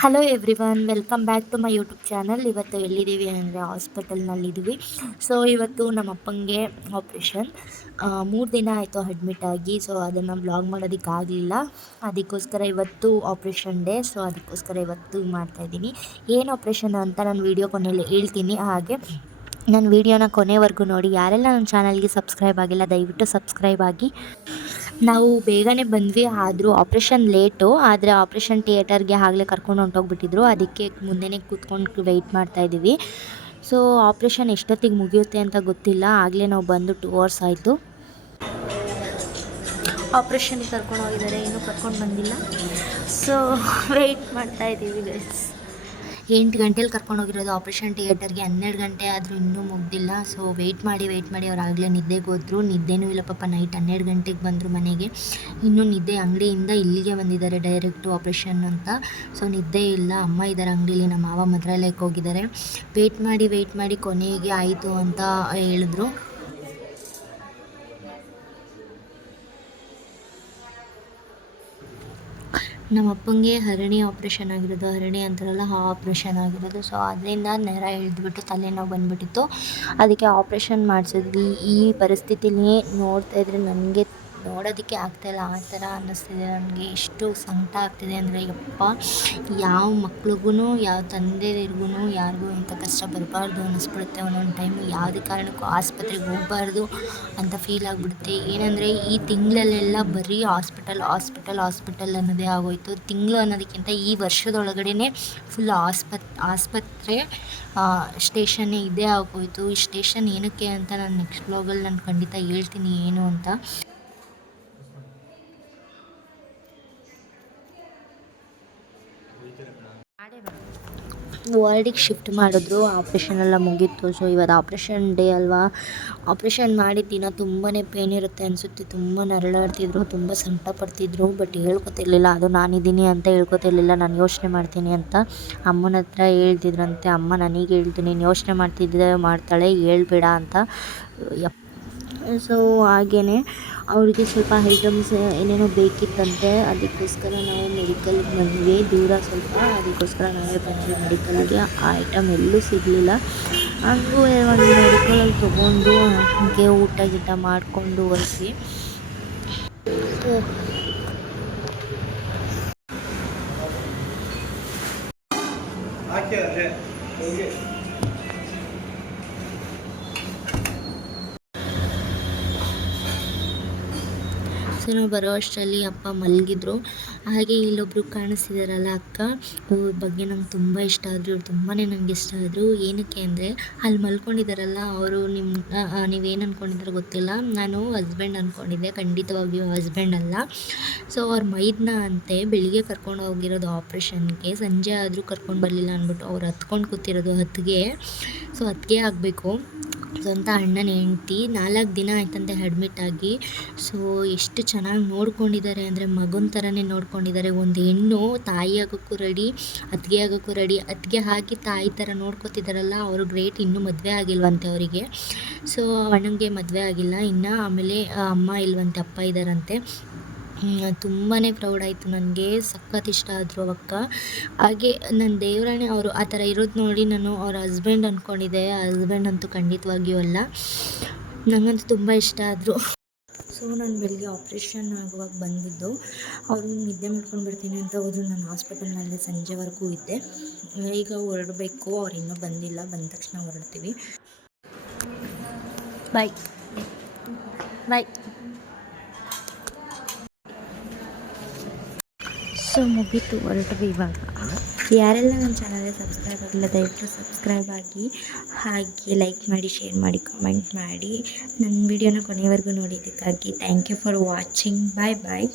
Hello everyone, welcome back to my YouTube channel. ಇವತ್ತು ಎಲ್ಲಿದ್ದೀವಿ ಅಂದರೆ ಹಾಸ್ಪಿಟಲ್ನಲ್ಲಿದ್ದೀವಿ. ಸೊ ಇವತ್ತು ನಮ್ಮ ಅಪ್ಪಂಗೆ ಆಪ್ರೇಷನ್ 3 ದಿನ ಆಯಿತು ಅಡ್ಮಿಟ್ ಆಗಿ. ಸೊ ಅದನ್ನು ಬ್ಲಾಗ್ ಮಾಡೋದಕ್ಕಾಗಲಿಲ್ಲ. ಅದಕ್ಕೋಸ್ಕರ ಇವತ್ತು ಆಪ್ರೇಷನ್ ಡೇ. ಸೊ ಅದಕ್ಕೋಸ್ಕರ ಇವತ್ತು ಮಾಡ್ತಾಯಿದ್ದೀನಿ. ಏನು ಆಪ್ರೇಷನ್ ಅಂತ ನಾನು ವೀಡಿಯೋ ಕೊನೆಯಲ್ಲಿ ಹೇಳ್ತೀನಿ. ಹಾಗೆ ನನ್ನ ವೀಡಿಯೋನ ಕೊನೆವರೆಗೂ ನೋಡಿ. ಯಾರೆಲ್ಲ ನನ್ನ ಚಾನಲ್ಗೆ ಸಬ್ಸ್ಕ್ರೈಬ್ ಆಗಿಲ್ಲ ದಯವಿಟ್ಟು ಸಬ್ಸ್ಕ್ರೈಬ್ ಆಗಿ. ನಾವು ಬೇಗನೆ ಬಂದ್ವಿ, ಆದರೂ ಆಪ್ರೇಷನ್ ಲೇಟು. ಆದರೆ ಆಪ್ರೇಷನ್ ಥಿಯೇಟರ್ಗೆ ಆಗಲೇ ಕರ್ಕೊಂಡು ಹೊಂಟೋಗ್ಬಿಟ್ಟಿದ್ರು. ಅದಕ್ಕೆ ಮುಂದೆನೇ ಕೂತ್ಕೊಂಡು ವೆಯ್ಟ್ ಮಾಡ್ತಾಯಿದ್ದೀವಿ. ಸೊ ಆಪ್ರೇಷನ್ ಎಷ್ಟೊತ್ತಿಗೆ ಮುಗಿಯುತ್ತೆ ಅಂತ ಗೊತ್ತಿಲ್ಲ. ಆಗಲೇ ನಾವು ಬಂದು 2 hours ಆಯಿತು. ಆಪ್ರೇಷನ್ಗೆ ಕರ್ಕೊಂಡು ಹೋಗಿದ್ದಾರೆ, ಇನ್ನೂ ಕರ್ಕೊಂಡು ಬಂದಿಲ್ಲ. ಸೊ ವೆಯ್ಟ್ ಮಾಡ್ತಾಯಿದ್ದೀವಿ ಗೈಸ್. 8 ಗಂಟೆಲಿ ಕರ್ಕೊಂಡೋಗಿರೋದು ಆಪ್ರೇಷನ್ ಥಿಯೇಟರ್ಗೆ. 12 ಗಂಟೆ ಆದರೂ ಇನ್ನೂ ಮುಗ್ದಿಲ್ಲ. ಸೊ ವೆಯ್ಟ್ ಮಾಡಿ ಅವ್ರು ಆಗಲೇ ನಿದ್ದೆಗೆ ಹೋದ್ರು. ನಿದ್ದೆನೂ ಇಲ್ಲ ಪಾಪ. ನೈಟ್ 12 ಗಂಟೆಗೆ ಬಂದರು ಮನೆಗೆ. ಇನ್ನೂ ನಿದ್ದೆ, ಅಂಗಡಿಯಿಂದ ಇಲ್ಲಿಗೆ ಬಂದಿದ್ದಾರೆ ಡೈರೆಕ್ಟು ಆಪ್ರೇಷನ್ ಅಂತ. ಸೊ ನಿದ್ದೆ ಇಲ್ಲ. ಅಮ್ಮ ಇದ್ದಾರೆ ಅಂಗಡೀಲಿ, ನಮ್ಮ ಮಾವ ಮಂತ್ರಾಲಯಕ್ಕೆ ಹೋಗಿದ್ದಾರೆ. ವೆಯ್ಟ್ ಮಾಡಿ ಕೊನೆಗೆ ಆಯಿತು ಅಂತ ಹೇಳಿದ್ರು. ನಮ್ಮ ಅಪ್ಪಂಗೆ ಹರಣಿ ಆಪ್ರೇಷನ್ ಆಗಿರೋದು. ಹರಣಿ ಅಂತಾರಲ್ಲ, ಆ ಆಪ್ರೇಷನ್ ಆಗಿರೋದು. ಸೊ ಅದರಿಂದ ನರ ಹಿಡಿದ್ಬಿಟ್ಟು ತಲೆನೋವು ಬಂದುಬಿಟ್ಟಿತ್ತು. ಅದಕ್ಕೆ ಆಪ್ರೇಷನ್ ಮಾಡಿಸಿದ್ವಿ. ಈ ಪರಿಸ್ಥಿತಿಲಿ ನೋಡ್ತಾಯಿದ್ರೆ ನನಗೆ ನೋಡೋದಕ್ಕೆ ಆಗ್ತಾಯಿಲ್ಲ, ಆ ಥರ ಅನ್ನಿಸ್ತಿದೆ ನನಗೆ. ಎಷ್ಟು ಸಂಕಟ ಆಗ್ತಿದೆ ಅಂದರೆ, ಯಪ್ಪ, ಯಾವ ಮಕ್ಳಿಗೂ ಯಾವ ತಂದೆಯರಿಗೂ ಯಾರಿಗೂ ಇಂಥ ಕಷ್ಟ ಬರಬಾರ್ದು ಅನ್ನಿಸ್ಬಿಡುತ್ತೆ ಒಂದೊಂದು ಟೈಮು. ಯಾವುದೇ ಕಾರಣಕ್ಕೂ ಆಸ್ಪತ್ರೆಗೆ ಹೋಗಬಾರ್ದು ಅಂತ ಫೀಲ್ ಆಗಿಬಿಡುತ್ತೆ. ಏನಂದರೆ ಈ ತಿಂಗಳಲ್ಲೆಲ್ಲ ಬರೀ ಹಾಸ್ಪಿಟಲ್ ಅನ್ನೋದೇ ಆಗೋಯಿತು. ತಿಂಗಳು ಅನ್ನೋದಕ್ಕಿಂತ ಈ ವರ್ಷದೊಳಗಡೆ ಫುಲ್ ಆಸ್ಪತ್ರೆ ಸ್ಟೇಷನ್ನೇ ಇದೇ ಆಗೋಯಿತು. ಈ ಸ್ಟೇಷನ್ ಏನಕ್ಕೆ ಅಂತ ನಾನು ನೆಕ್ಸ್ಟ್ ಬ್ಲಾಗಲ್ಲಿ ನಾನು ಖಂಡಿತ ಹೇಳ್ತೀನಿ ಏನು ಅಂತ. ವಾರ್ಡಿಗೆ ಶಿಫ್ಟ್ ಮಾಡಿದ್ರು. ಆಪ್ರೇಷನ್ ಎಲ್ಲ ಮುಗೀತು. ಸೊ ಇವತ್ತು ಆಪ್ರೇಷನ್ ಡೇ ಅಲ್ವಾ. ಆಪ್ರೇಷನ್ ಮಾಡಿದ ದಿನ ತುಂಬಾ ಪೇನ್ ಇರುತ್ತೆ ಅನಿಸುತ್ತೆ. ತುಂಬ ನರಳಾಡ್ತಿದ್ರು, ತುಂಬ ಸಂಕಟ ಪಡ್ತಿದ್ರು. ಬಟ್ ಹೇಳ್ಕೊತಿರ್ಲಿಲ್ಲ. ಅದು ನಾನಿದ್ದೀನಿ ಅಂತ ಹೇಳ್ಕೊತಿರ್ಲಿಲ್ಲ. ನಾನು ಯೋಚನೆ ಮಾಡ್ತೀನಿ ಅಂತ ಅಮ್ಮನ ಹತ್ರ ಹೇಳ್ತಿದ್ರಂತೆ. ಅಮ್ಮ ನನಗೆ ಹೇಳ್ತೀನಿ, ನೀನು ಯೋಚನೆ ಮಾಡ್ತಾಳೆ, ಹೇಳ್ಬೇಡ ಅಂತ. ಸೊ ಹಾಗೇ ಅವ್ರಿಗೆ ಸ್ವಲ್ಪ ಐಟಮ್ಸ್ ಏನೇನೋ ಬೇಕಿತ್ತಂತೆ. ಅದಕ್ಕೋಸ್ಕರ ನಾವು ಮೆಡಿಕಲ್ಗೆ ಬಂದ್ವಿ, ದೂರ ಸ್ವಲ್ಪ. ಅದಕ್ಕೋಸ್ಕರ ನಾವೇ ಬಂದ್ವಿ ಮೆಡಿಕಲ್ಗೆ. ಆ ಐಟಮ್ ಎಲ್ಲೂ ಸಿಗಲಿಲ್ಲ. ಹಂಗೂ ಒಂದು ಮೆಡಿಕಲಲ್ಲಿ ತೊಗೊಂಡು ಹಾಗೆ ಊಟ ಮಾಡಿಕೊಂಡು ಹೊರಟ್ವಿ. ಸೊ ನಾವು ಬರೋ ಅಷ್ಟರಲ್ಲಿ ಅಪ್ಪ ಮಲಗಿದ್ರು. ಹಾಗೆ ಇಲ್ಲೊಬ್ರು ಕಾಣಿಸ್ತಿದ್ದಾರಲ್ಲ ಅಕ್ಕ, ಅವ್ರ ಬಗ್ಗೆ ನಂಗೆ ತುಂಬ ಇಷ್ಟ ಆದರು. ಇವ್ರು ತುಂಬಾ ನನಗೆ ಇಷ್ಟ ಆದರು. ಏನಕ್ಕೆ ಅಂದರೆ, ಅಲ್ಲಿ ಮಲ್ಕೊಂಡಿದ್ದಾರಲ್ಲ ಅವರು, ನೀವೇನು ಅಂದ್ಕೊಂಡಿದ್ದಾರೋ ಗೊತ್ತಿಲ್ಲ. ನಾನು ಹಸ್ಬೆಂಡ್ ಅಂದ್ಕೊಂಡಿದ್ದೆ, ಖಂಡಿತವಾಗಿಯೂ ಹಸ್ಬೆಂಡ್ ಅಲ್ಲ. ಸೊ ಅವ್ರ ಮೈದನ ಅಂತೆ. ಬೆಳಿಗ್ಗೆ ಕರ್ಕೊಂಡು ಹೋಗಿರೋದು ಆಪ್ರೇಷನ್ಗೆ, ಸಂಜೆ ಆದರೂ ಕರ್ಕೊಂಡು ಬರಲಿಲ್ಲ ಅಂದ್ಬಿಟ್ಟು ಅವ್ರು ಹತ್ಕೊಂಡು ಕೂತಿರೋದು ಹತ್ತಿಗೆ. ಸೊ ಹತ್ತಿಗೆ ಆಗಬೇಕು. ಸ್ವಂತ ಅಣ್ಣನ ಹೆಂಡ್ತಿ 4 ದಿನ ಆಯ್ತಂತೆ ಅಡ್ಮಿಟ್ ಆಗಿ. ಸೊ ಎಷ್ಟು ಚೆನ್ನಾಗಿ ನೋಡ್ಕೊಂಡಿದ್ದಾರೆ ಅಂದರೆ, ಮಗನ ಥರನೇ ನೋಡ್ಕೊಂಡಿದ್ದಾರೆ. ಒಂದು ಹೆಣ್ಣು ತಾಯಿ ಆಗೋಕ್ಕೂ ರೆಡಿ, ಅತ್ತಿಗೆ ಆಗೋಕ್ಕೂ ರೆಡಿ. ಅತ್ತಿಗೆ ಹಾಕಿ ತಾಯಿ ಥರ ನೋಡ್ಕೊತಿದ್ದಾರಲ್ಲ, ಅವರು ಗ್ರೇಟ್. ಇನ್ನೂ ಮದುವೆ ಆಗಿಲ್ವಂತೆ ಅವರಿಗೆ. ಸೊ ಅಣ್ಣಂಗೆ ಮದುವೆ ಆಗಿಲ್ಲ ಇನ್ನು. ಆಮೇಲೆ ಅಮ್ಮ ಇಲ್ವಂತೆ, ಅಪ್ಪ ಇದ್ದಾರಂತೆ. ತುಂಬಾ ಪ್ರೌಡ್ ಆಯಿತು ನನಗೆ. ಸಖತ್ ಇಷ್ಟ ಆದರು ಅಕ್ಕ. ಹಾಗೆ ನನ್ನ ದೇವರಾಣೆ ಅವರು ಆ ಥರ ಇರೋದು ನೋಡಿ ನಾನು ಅವ್ರ ಹಸ್ಬೆಂಡ್ ಅಂದ್ಕೊಂಡಿದ್ದೆ. ಹಸ್ಬೆಂಡ್ ಅಂತೂ ಖಂಡಿತವಾಗಿಯೂ ಅಲ್ಲ. ನನಗಂತೂ ತುಂಬ ಇಷ್ಟ ಆದರು. ಸೊ ನಾನು ಬೆಳಿಗ್ಗೆ ಆಪ್ರೇಷನ್ ಆಗುವಾಗ ಬಂದಿದ್ದು. ಅವರು ನಿದ್ದೆ ಮಾಡ್ಕೊಂಡು ಬರ್ತೀನಿ ಅಂತ ಹೋದ್ರು. ನಾನು ಹಾಸ್ಪಿಟಲ್ನಲ್ಲೇ ಸಂಜೆವರೆಗೂ ಇದ್ದೆ. ಈಗ ಹೊರಡಬೇಕು. ಅವ್ರು ಇನ್ನೂ ಬಂದಿಲ್ಲ. ಬಂದ ತಕ್ಷಣ ಹೊರಡ್ತೀವಿ. ಬಾಯ್. ಸೊ ಮುಗೀತು, ಹೊರಟ್ವಿ ಇವಾಗ. ಯಾರೆಲ್ಲ ನನ್ನ ಚಾನಲ್ಗೆ ಸಬ್ಸ್ಕ್ರೈಬ್ ಆಗಿಲ್ಲ ದಯವಿಟ್ಟು ಸಬ್ಸ್ಕ್ರೈಬ್ ಆಗಿ. ಹಾಗೆ ಲೈಕ್ ಮಾಡಿ, ಶೇರ್ ಮಾಡಿ, ಕಮೆಂಟ್ ಮಾಡಿ. ನನ್ನ ವಿಡಿಯೋನ ಕೊನೆವರೆಗೂ ನೋಡಿದ್ದಕ್ಕಾಗಿ thank you for watching. Bye.